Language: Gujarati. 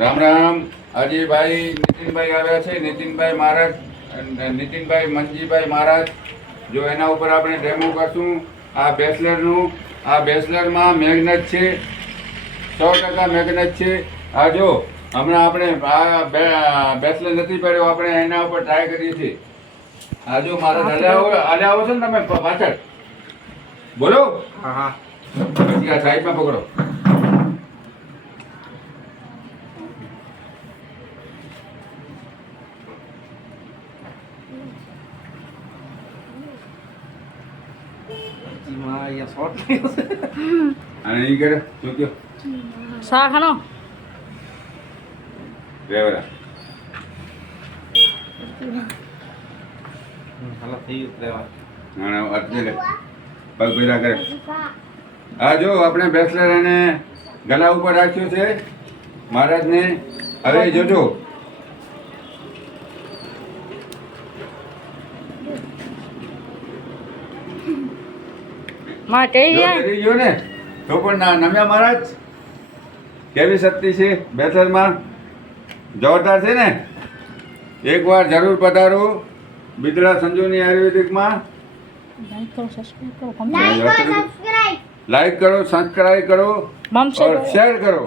રામ રામ. અજયભાઈ નીતિનભાઈ આવ્યા છે. નીતિનભાઈ મહારાજ, નીતિનભાઈ મનજીભાઈ મહારાજ. જો એના ઉપર આપણે ડેમો કરશું. આ બેચલરનું, આ બેચલરમાં મેગ્નેટ છે, 100% મેગ્નેટ છે. આ જો હમણાં આપણે આ બેચલર નથી પડ્યો, આપણે એના ઉપર ટ્રાય કરીએ છીએ. આ જો મારા હાલ્યા આવો છો ને તમે પાછળ બોલો. હા હા. પછી આ સાઈડમાં પકડો. અને નહીં કરે શું કયો શા ખાનો ડ્રાઈવર પગ ભેરા કરે. હા જો આપણે બેચલર અને ગલા ઉપર રાખ્યું છે મહારાજને. હવે જોજો માટે ડરી ગયો ને તો પણ નમ્યા મહારાજ. કેવી શક્તિ છે બેચલરમાં, જોરદાર છે ને. એકવાર જરૂર પધારો બિદડા સંજુની આયુર્વેદિકમાં. લાઈક કરો, સબસ્ક્રાઇબ કરો, મમ और शेयर करो.